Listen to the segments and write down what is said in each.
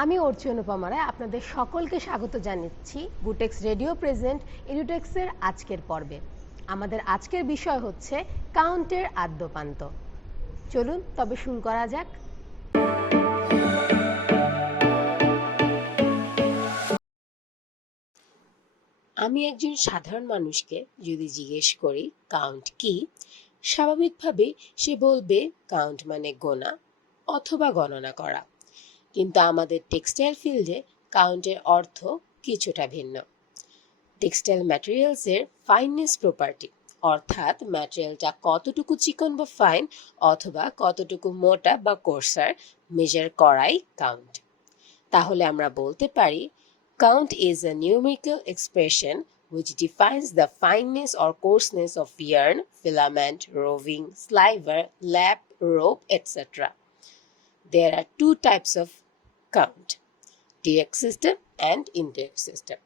আমি অর্চি অনুপমা রায় আপনাদের সকলকে স্বাগত জানাচ্ছি বুটেক্স রেডিও প্রেজেন্ট এডুটেক্সের আজকের পর্বে। আমাদের আজকের বিষয় হচ্ছে কাউন্টের আদ্যপান্ত। চলুন তবে শুরু করা যাক। আমি একজন সাধারণ মানুষকে যদি জিজ্ঞেস করি কাউন্ট কি, স্বাভাবিকভাবে সে বলবে কাউন্ট মানে গোনা অথবা গণনা করা। কিন্তু আমাদের টেক্সটাইল ফিল্ডে কাউন্টের অর্থ কিছুটা ভিন্ন। টেক্সটাইল ম্যাটেরিয়ালসের ফাইননেস প্রপার্টি, অর্থাৎ ম্যাটেরিয়ালটা কতটুকু চিকন বা ফাইন অথবা কতটুকু মোটা বা কোর্সার মেজার করাই কাউন্ট। তাহলে আমরা বলতে পারি count is a numerical expression which defines the fineness or coarseness of yarn, filament, roving, sliver, lap, rope, etc. There are two types of count: direct system and indirect system.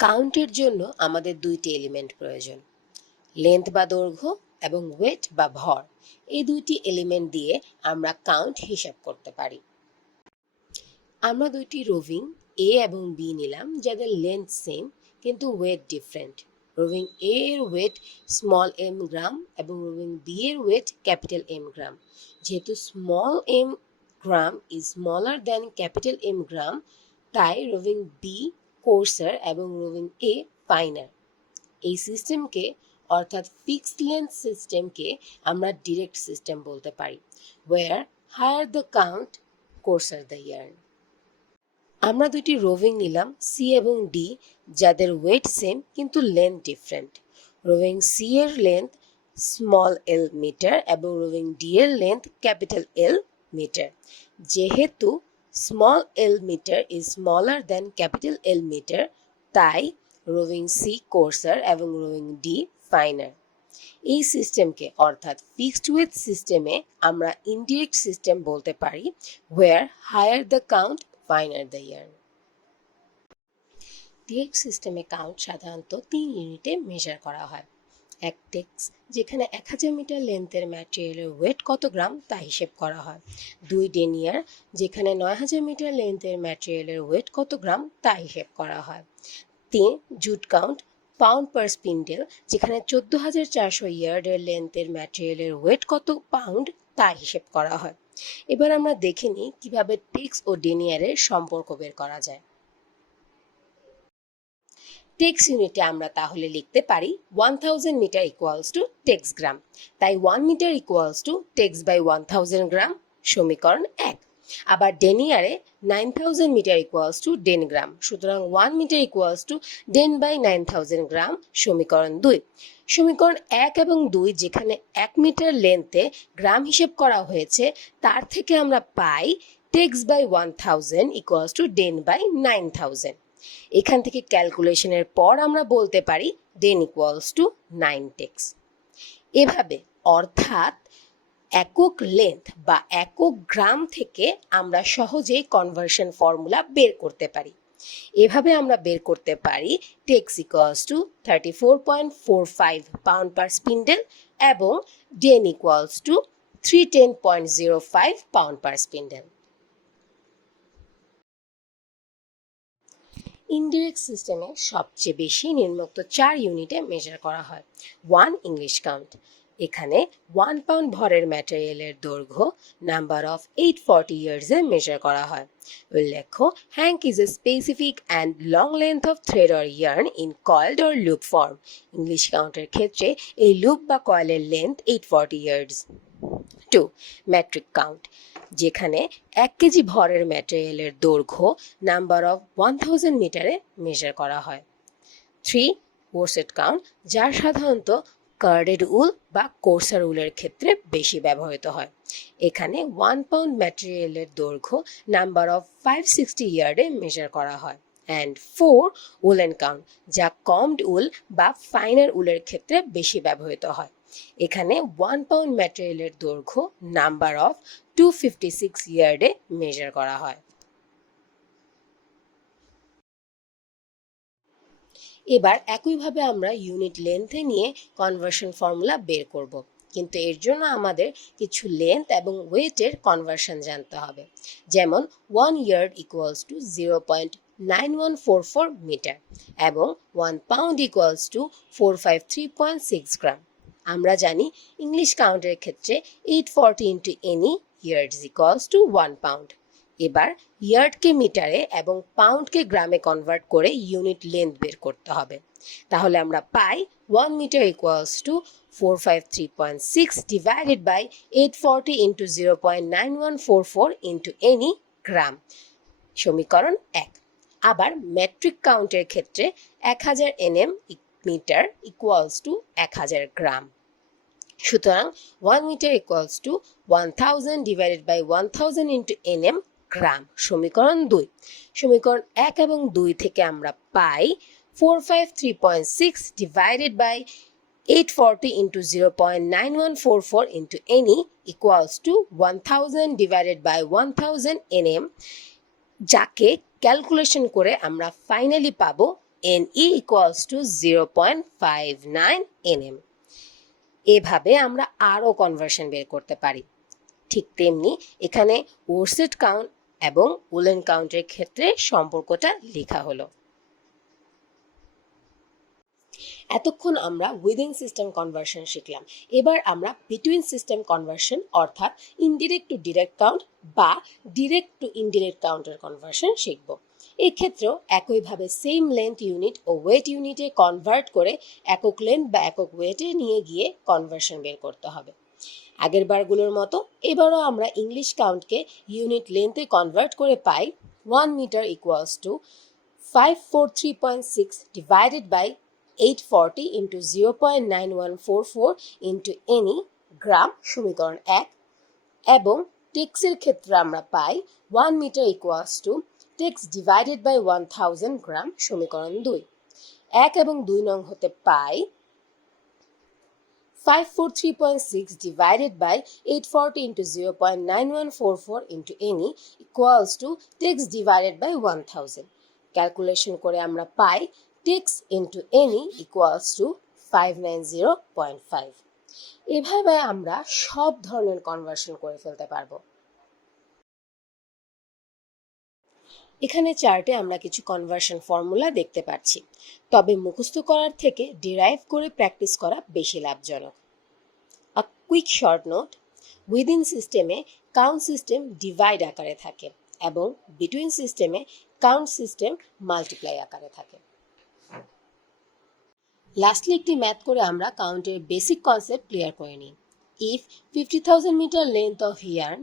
কাউন্টের জন্য আমাদের দুইটি element প্রয়োজন, length বা দৈর্ঘ্য এবং wait বা ভর। এই দুইটি এলিমেন্ট দিয়ে আমরা কাউন্ট হিসাব করতে পারি। আমরা দুইটি রোভিং এ এবং বি নিলাম যাদের লেন্থ সেম কিন্তু ওয়েট ডিফারেন্ট। রোভিং এ এর ওয়েট স্মল এম গ্রাম এবং রোভিং বি এর ওয়েট ক্যাপিটাল এম গ্রাম। যেহেতু small M gram is smaller than capital M gram, তাই রোভিং বি কোর্সার এবং রোভিং এ ফাইনার। এই সিস্টেমকে অর্থাৎ ফিক্সড লেন্থ সিস্টেমকে আমরা ডিরেক্ট সিস্টেম বলতে পারি, where higher the count coarser the yarn. আমরা দুইটি রোভিং নিলাম সি এবং ডি যাদের ওয়েট সেম কিন্তু লেন্থ ডিফারেন্ট। রোভিং সি এর লেন্থ স্মল এল মিটার এবং রোভিং ডি এর লেন্থ ক্যাপিটাল এল মিটার। যেহেতু small L metre is smaller than capital L metre, তাই রোভিং সি কোর্সার এবং রোভিং ডি ফাইনার। এই সিস্টেমকে অর্থাৎ ফিক্সড উইথ সিস্টেমে আমরা ইনডিরেক্ট সিস্টেম বলতে পারি, where higher the count finer the yarn. Direct সিস্টেমে কাউন্ট সাধারণত 3 ইউনিটে মেজার করা হয়। এক টেক্স, যেখানে 1000 মিটার লেন্থের ম্যাটেরিয়ালের ওয়েট কত গ্রাম তা হিসেব করা হয়। 2 ডেনিয়ার, যেখানে 9000 মিটার লেন্থের ম্যাটেরিয়ালের ওয়েট কত গ্রাম তা হিসেব করা হয়। 3 jute count, pound per spindle, যেখানে 14400 ইয়ার্ডের লেন্থের ম্যাটেরিয়ালের ওয়েট কত পাউন্ড তা হিসেব করা হয়। এবার আমরা দেখে নিই কিভাবে টেক্স ও ডেনিয়ারের সম্পর্ক বের করা যায়। টেক্স ইউনিটে আমরা তাহলে লিখতে পারি 1000 metre equals to tex gram, তাই 1 metre equals to tex by 1000 gram, সমীকরণ 1। আবার ডেনিয়ারে 9000 metre equals to den gram, সুতরাং 1 metre equals to den by 9000 gram, সমীকরণ 2। সমীকরণ 1 এবং 2 যেখানে 1 মিটার লেন্থে গ্রাম হিসেব করা হয়েছে, তার থেকে আমরা পাই tex by 1000 equals to den by 9000। এখান থেকে ক্যালকুলেশনের পর আমরা বলতে পারি ডেন ইকুয়ালস টু 9 টেক্স। এভাবে অর্থাৎ একক লেন্থ বা একক গ্রাম থেকে আমরা সহজেই কনভার্সন ফর্মুলা বের করতে পারি। এভাবে আমরা বের করতে পারি tex equals to 34.45 pound per spindle এবং den equals to 310.05 pound per spindle. Indirect সিস্টেমে সবচেয়ে বেশি নিম্নোক্ত 4 ইউনিটে মেজার করা হয়। 1 ইংলিশ কাউন্ট, এখানে 1 পাউন্ড ভরের ম্যাটেরিয়ালের দৈর্ঘ্য নাম্বার অফ 840 ইয়ার্সে মেজার করা হয়। উল্লেখ্য, hank is a specific and long length of thread or yarn in coiled or loop form. English কাউন্টের ক্ষেত্রে এই লুপ বা কয়েলের লেন্থ 840 ইয়ার্স। 2 মেট্রিক কাউন্ট, যেখানে 1 কেজি ভরের ম্যাটেরিয়ালের দৈর্ঘ্য নাম্বার অফ 1000 মিটারে মেজার করা হয়। 3 ওরসেট কাউন্ট, যা সাধারণত কার্ডেড উল বা কোর্সার উলের ক্ষেত্রে বেশি ব্যবহৃত হয়। এখানে 1 পাউন্ড ম্যাটেরিয়ালের দৈর্ঘ্য নাম্বার অফ 560 ইয়ার্ডে মেজার করা হয়। অ্যান্ড 4 উলেন কাউন্ট, যা কমড উল বা ফাইনার উলের ক্ষেত্রে বেশি ব্যবহৃত হয়। এখানে 1 পাউন্ড ম্যাটেরিয়ালের দৈর্ঘ্য নাম্বার অফ 256 ইয়ার্ডে মেজার করা হয়। এবার একইভাবে আমরা ইউনিট লেন্থে নিয়ে কনভার্সন ফর্মুলা বের করব। কিন্তু এর জন্য আমাদের কিছু লেন্থ এবং ওয়েটের কনভার্সন জানতে হবে। যেমন 1 ইয়ার্ড ইকুয়ালস টু 0.9144 মিটার এবং 1 পাউন্ড ইকুয়ালস টু 453.6 গ্রাম। আমরা জানি ইংলিশ কাউন্টের ক্ষেত্রে 840 into any ইয়ার্ডস equals to 1 pound. এবার ইয়ার্ডকে মিটারে এবং পাউন্ডকে গ্রামে কনভার্ট করে ইউনিট লেন্থ বের করতে হবে। তাহলে আমরা পাই 1 metre equals to 453.6 divided by 840 into 0.9144 into Ne gram, সমীকরণ 1। আবার মেট্রিক কাউন্টের ক্ষেত্রে 1000 Nm metre equals to 1000 gram. সুতরাং 1 metre equals to 1000 divided by 1000 into Nm gram, সমীকরণ 2। সমীকরণ 1 এবং 2 থেকে আমরা পাই 453.6 divided by 840 into 0.9144 into Ne equals to 1000 divided by 1000 Nm, যাকে ক্যালকুলেশন করে আমরা ফাইনালি পাবো NE ইকুয়ালস টু 0.59 এনএম। এভাবে আমরা আরও কনভার্সন বের করতে পারি। ঠিক তেমনি এখানে ওরসেট কাউন্ট এবং উলেন কাউন্টের ক্ষেত্রে সম্পর্কটা লেখা হলো। এতক্ষণ আমরা উইদিন সিস্টেম কনভার্সন শিখলাম। এবার আমরা বিটুইন সিস্টেম কনভার্সন অর্থাৎ ইনডিরেক্ট টু ডিরেক্ট কাউন্ট বা ডিরেক্ট টু ইনডিরেক্ট কাউন্টের কনভার্সন শিখব। এক্ষেত্রেও একইভাবে সেম লেন্থ ইউনিট ও ওয়েট ইউনিটে কনভার্ট করে একক লেন্থ বা একক ওয়েটে নিয়ে গিয়ে কনভার্সন বের করতে হবে। আগের বারগুলোর মতো এবারও আমরা ইংলিশ কাউন্টকে ইউনিট লেন্থে কনভার্ট করে পাই 1 metre equals to 543.6 divided by 840 into 0.9144 into Ne gram, সমীকরণ 1। এবং টেক্সের ক্ষেত্রে আমরা পাই 1 metre equals to tex divided by 1000 gram, সমীকরণ 2। 1 এবং 2 নং হতে পাই 543.6 divided by 840 into 0.9144 into any equals to text divided by 1000. Calculation করে আমরা পাই text into any equals to 590.5. এভাবে আমরা সব ধরনের কনভার্সন করে ফেলতে পারবো। এখানে চার্টে আমরা কিছু কনভার্সন ফর্মুলা দেখতে পাচ্ছি, তবে মুখস্থ করার থেকে ডিরাইভ করে প্র্যাকটিস করা বেশি লাভজনক। আ কুইক শর্ট নোট, উইদিন সিস্টেমে কাউন্ট সিস্টেম ডিভাইড আকারে থাকে এবং বিটুইন সিস্টেমে কাউন্ট সিস্টেম মাল্টিপ্লাই আকারে থাকে। লাস্টলি একটি ম্যাথ করে আমরা কাউন্টের বেসিক কনসেপ্ট ক্লিয়ার করে নিই। If 50,000 metre length of yarn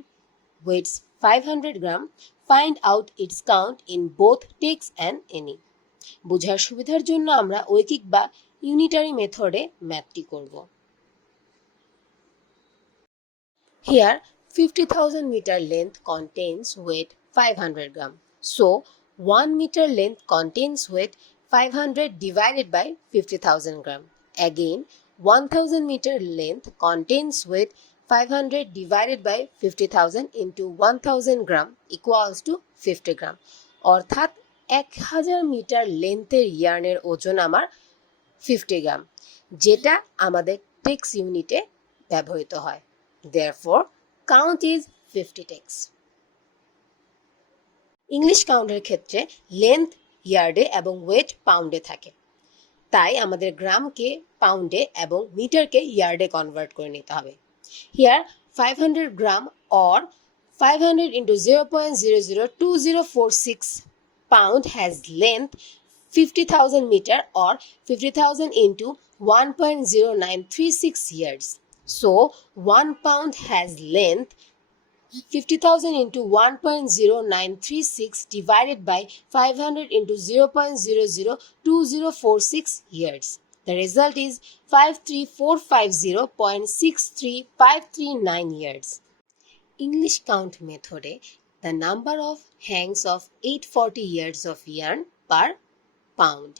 weighs 500 gram, find out its count in both text and any. বোঝার সুবিধার জন্য আমরা ঐকিক বা ইউনিটারি মেথডে ম্যাথটি করব। Here 50,000 meter length contains weight 500 gram. So 1 meter length contains weight 500 divided by 50,000 gram. Again 1000 meter length contains weight 500 divided by 50,000 into 1000 gram equals to 50 gram. অর্থাৎ 1000 metre লেন্থের ইয়ার্নের ওজন আমার 50 গ্রাম, যেটা আমাদের টেক্স ইউনিটে ব্যবহৃত হয়। Therefore, count is 50 text. English কাউন্টের ক্ষেত্রে লেন্থ ইয়ার্ডে এবং ওয়েট পাউন্ডে থাকে, তাই আমাদের গ্রামকে পাউন্ডে এবং মিটারকে ইয়ার্ডে কনভার্ট করে নিতে হবে। Here 500 gram or 500 into 0.002046 pound has length 50,000 meter or 50,000 into 1.0936 yards. So 1 pound has length 50,000 into 1.0936 divided by 500 into 0.002046 yards. The result is 53450.63539 yards. English count method, the number of hanks of 840 yards of yarn per pound.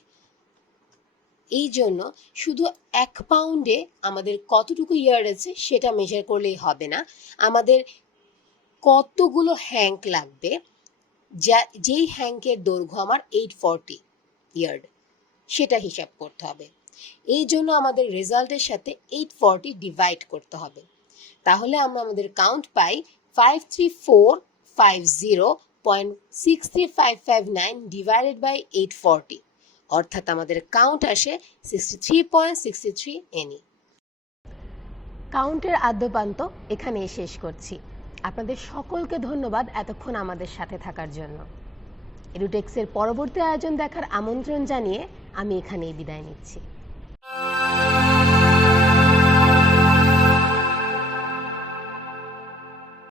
এই জন্য শুধু 1 পাউন্ডে আমাদের কতটুকু yard আছে সেটা measure করলেই হবে না, আমাদের কতগুলো হ্যাঙ্ক লাগবে, যেই হ্যাঙ্কের দৈর্ঘ্য আমার 840 ইয়ার্ড সেটা হিসাব করতে হবে। এই জন্য আমাদের রেজাল্টের সাথে 840 ডিভাইড করতে হবে। তাহলে আমরা আমাদের কাউন্ট পাই 53450.63559 ডিভাইডেড বাই 840, অর্থাৎ আমাদের কাউন্ট আসে 63.63 NE। কাউন্টের আদ্যপান্ত এখানেই শেষ করছি। আপনাদের সকলকে ধন্যবাদ এতক্ষণ আমাদের সাথে থাকার জন্য। এডুটেক্সের পরবর্তী আয়োজন দেখার আমন্ত্রণ জানিয়ে আমি এখানেই বিদায় নিচ্ছি।